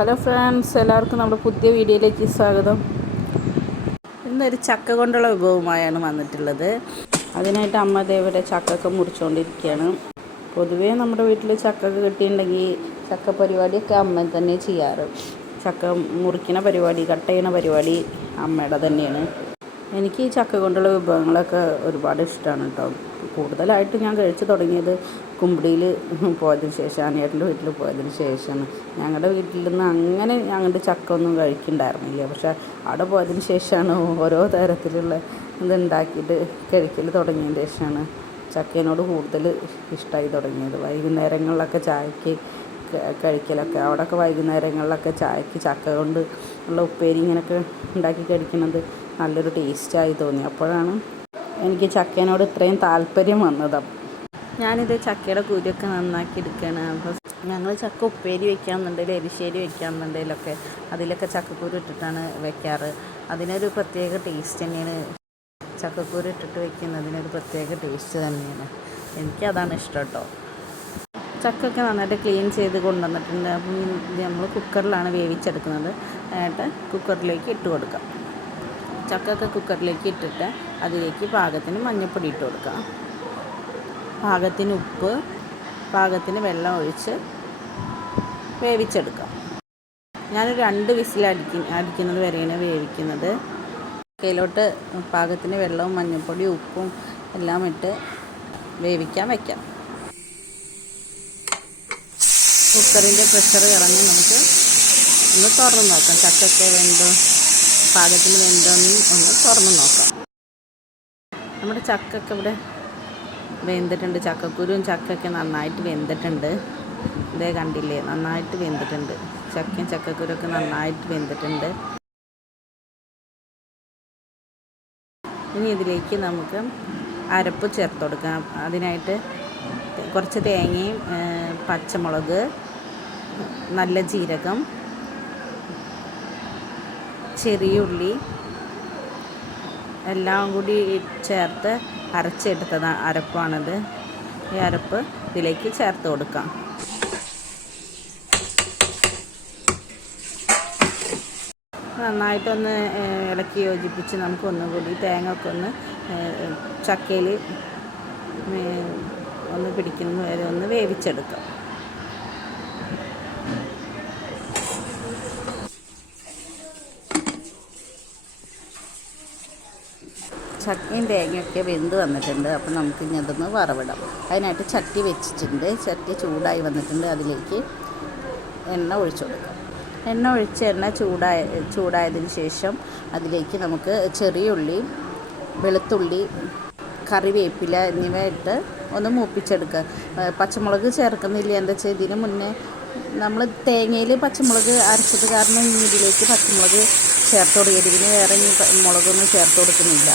Hello friends എല്ലാവർക്കും നമ്മുടെ പുതിയ വീഡിയോയിലേക്ക് സ്വാഗതം. ഇന്നൊരു ചക്ക കൊണ്ടുള്ള വിഭവമായാണ് വന്നിട്ടുള്ളത്. അതിനായിട്ട് അമ്മ ദേവരെ ചക്കൊക്കെ മുറിച്ചുകൊണ്ടിരിക്കുകയാണ് പൊതുവേ നമ്മുടെ വീട്ടിൽ ചക്കൊക്കെ കിട്ടിയിട്ടുണ്ടെങ്കിൽ ചക്ക പരിപാടിയൊക്കെ അമ്മ തന്നെ ചെയ്യാറ്. ചക്ക മുറിക്കുന്ന പരിപാടി കട്ട് ചെയ്യണ പരിപാടി അമ്മയുടെ തന്നെയാണ്. എനിക്ക് ഈ ചക്ക കൊണ്ടുള്ള വിഭവങ്ങളൊക്കെ ഒരുപാട് ഇഷ്ടമാണ് കേട്ടോ. കൂടുതലായിട്ട് ഞാൻ കഴിച്ചു തുടങ്ങിയത് കുമ്പിടിയിൽ പോയതിന് ശേഷം അനിയേട്ടന്റെ വീട്ടിൽ പോയതിന് ശേഷമാണ്. ഞങ്ങളുടെ വീട്ടിൽ നിന്ന് അങ്ങനെ ഞങ്ങളുടെ ചക്ക ഒന്നും കഴിക്കുന്നുണ്ടായിരുന്നില്ല. പക്ഷേ അവിടെ പോയതിന് ശേഷമാണ് ഓരോ തരത്തിലുള്ള ഇതുണ്ടാക്കിയിട്ട് കഴിക്കൽ തുടങ്ങിയതിന് ശേഷമാണ് ചക്കേനോട് കൂടുതൽ ഇഷ്ടമായി തുടങ്ങിയത്. വൈകുന്നേരങ്ങളിലൊക്കെ ചായക്ക് കഴിക്കലൊക്കെ അവിടെയൊക്കെ വൈകുന്നേരങ്ങളിലൊക്കെ ചായക്ക് ചക്ക കൊണ്ട് ഉള്ള ഉപ്പേരി ഇങ്ങനെയൊക്കെ ഉണ്ടാക്കി കഴിക്കുന്നത് നല്ലൊരു ടേസ്റ്റായി തോന്നി. അപ്പോഴാണ് എനിക്ക് ചക്കേനോട് ഇത്രയും താല്പര്യം വന്നത്. ഞാനിത് ചക്കയുടെ കുരുയൊക്കെ നന്നാക്കി എടുക്കുകയാണ് അപ്പോൾ ഞങ്ങൾ ചക്ക ഉപ്പേരി വെക്കാമെന്നുണ്ടെങ്കിൽ എരിശ്ശേരി വെക്കാമെന്നുണ്ടെങ്കിലൊക്കെ അതിലൊക്കെ ചക്കക്കുരു ഇട്ടിട്ടാണ് വെക്കാറ്. അതിനൊരു പ്രത്യേക ടേസ്റ്റ് തന്നെയാണ്. ചക്കക്കുരു ഇട്ടിട്ട് വെക്കുന്നതിനൊരു പ്രത്യേക ടേസ്റ്റ് തന്നെയാണ്. എനിക്കതാണ് ഇഷ്ടം കേട്ടോ. ചക്കൊക്കെ നന്നായിട്ട് ക്ലീൻ ചെയ്ത് കൊണ്ടുവന്നിട്ടുണ്ട്. അപ്പം നമ്മൾ കുക്കറിലാണ് വേവിച്ചെടുക്കുന്നത്. ആയിട്ട് കുക്കറിലേക്ക് ഇട്ട് കൊടുക്കാം. ചക്കൊക്കെ കുക്കറിലേക്ക് ഇട്ടിട്ട് അതിലേക്ക് പാകത്തിന് മഞ്ഞൾപ്പൊടി ഇട്ട് കൊടുക്കുക. പാകത്തിന് ഉപ്പ് പാകത്തിന് വെള്ളം ഒഴിച്ച് വേവിച്ചെടുക്കാം ഞാനൊരു രണ്ട് വിസിൽ അടിക്കും അടിക്കുന്നത് വരെയാണ് വേവിക്കുന്നത്. കയ്യിലോട്ട് പാകത്തിന് വെള്ളവും മഞ്ഞൾപ്പൊടിയും ഉപ്പും എല്ലാം ഇട്ട് വേവിക്കാൻ വയ്ക്കാം കുക്കറിന്റെ പ്രഷർ ഇറങ്ങി നമുക്ക് ഒന്ന് തുറന്ന് നോക്കാം. ചക്കൊക്കെ വെന്തോ പാകത്തിന് വെന്തോന്ന് ഒന്ന് തുറന്ന് നോക്കാം. നമ്മുടെ ചക്കൊക്കെ ഇവിടെ വെന്തിട്ടുണ്ട്. ചക്കക്കുരുവും ചക്കൊക്കെ നന്നായിട്ട് വെന്തിട്ടുണ്ട്. ഇതേ കണ്ടില്ലേ? നന്നായിട്ട് വെന്തിട്ടുണ്ട്. ചക്കയും ചക്കക്കുരുവൊക്കെ നന്നായിട്ട് വെന്തിട്ടുണ്ട്. ഇനി ഇതിലേക്ക് നമുക്ക് അരപ്പ് ചേർത്ത് കൊടുക്കാം. അതിനായിട്ട് കുറച്ച് തേങ്ങയും പച്ചമുളക് നല്ല ജീരകം ചെറിയ ഉള്ളി എല്ലാം കൂടി ചേർത്ത് അരച്ചെടുത്തത് അരപ്പാണിത്. ഈ അരപ്പ് ഇതിലേക്ക് ചേർത്ത് കൊടുക്കാം. നന്നായിട്ടൊന്ന് ഇളക്കി യോജിപ്പിച്ച് നമുക്ക് ഒന്നുകൂടി തേങ്ങ ഒക്കെ ഒന്ന് ചക്കയിൽ ഒന്ന് പിടിക്കുന്ന വരെ ഒന്ന് വേവിച്ചെടുക്കാം. ചക്കയും തേങ്ങയൊക്കെ വെന്ത് വന്നിട്ടുണ്ട്. അപ്പോൾ നമുക്ക് ഇനി അതൊന്ന് വറവിടാം. അതിനായിട്ട് ചട്ടി വെച്ചിട്ടുണ്ട്. ചട്ടി ചൂടായി വന്നിട്ടുണ്ട്. അതിലേക്ക് എണ്ണ ഒഴിച്ചു കൊടുക്കാം. എണ്ണ ഒഴിച്ച് എണ്ണ ചൂടായ ചൂടായതിന് ശേഷം അതിലേക്ക് നമുക്ക് ചെറിയ ഉള്ളി വെളുത്തുള്ളി കറിവേപ്പില എന്നിവ ഇട്ട് ഒന്ന് മൂപ്പിച്ചെടുക്കുക. പച്ചമുളക് ചേർക്കുന്നില്ല? എന്താ വെച്ചാൽ ഇതിന് മുന്നേ നമ്മൾ തേങ്ങയിൽ പച്ചമുളക് അരച്ചത് കാരണം ഇനി ഇതിലേക്ക് പച്ചമുളക് ചേർത്ത് കൊടുക്കരുത്. ഇതിന് വേറെ ഇനി മുളകൊന്നും ചേർത്ത് കൊടുക്കുന്നില്ല.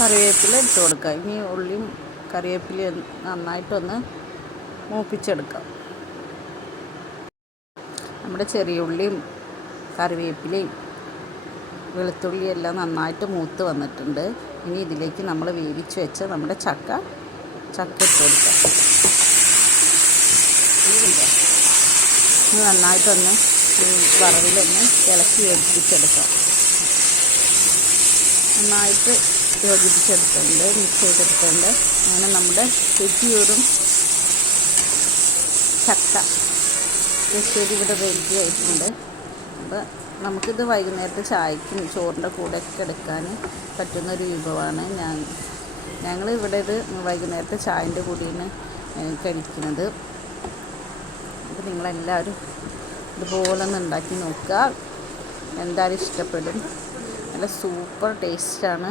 കറിവേപ്പില ഇട്ട് കൊടുക്കുക. ഇനി ഉള്ളിയും കറിവേപ്പിലയും നന്നായിട്ടൊന്ന് മൂപ്പിച്ചെടുക്കാം. നമ്മുടെ ചെറിയ ഉള്ളിയും കറിവേപ്പിലയും വെളുത്തുള്ളിയും എല്ലാം നന്നായിട്ട് മൂത്ത് വന്നിട്ടുണ്ട്. ഇനി ഇതിലേക്ക് നമ്മൾ വേവിച്ച് വെച്ച് നമ്മുടെ ചക്ക ചക്ക ഇട്ട് കൊടുക്കാം. നന്നായിട്ടൊന്ന് വറവിലൊന്ന് ഇളക്കി യോജിപ്പിച്ചെടുക്കാം. നന്നായിട്ട് യോജിപ്പിച്ചെടുത്തിട്ടുണ്ട് മിക്സ് ചെയ്തെടുത്തിട്ടുണ്ട്. അങ്ങനെ നമ്മുടെ രുചിയൂറും ചക്ക എശ്ശേരി ഇവിടെ റെഡി ആയിട്ടുണ്ട്. അപ്പോൾ നമുക്കിത് വൈകുന്നേരത്തെ ചായക്കും ചോറിന്റെ കൂടെയൊക്കെ എടുക്കാൻ പറ്റുന്നൊരു വിഭവമാണ് ഞാൻ ഞങ്ങൾ ഇവിടെ ഇത് വൈകുന്നേരത്തെ ചായന്റെ കൂടിയാണ് കഴിക്കുന്നത്. അപ്പോൾ നിങ്ങളെല്ലാവരും ഇതുപോലെ ഒന്ന് ഉണ്ടാക്കി നോക്കുക. എന്തായാലും ഇഷ്ടപ്പെടും. നല്ല സൂപ്പർ ടേസ്റ്റാണ്.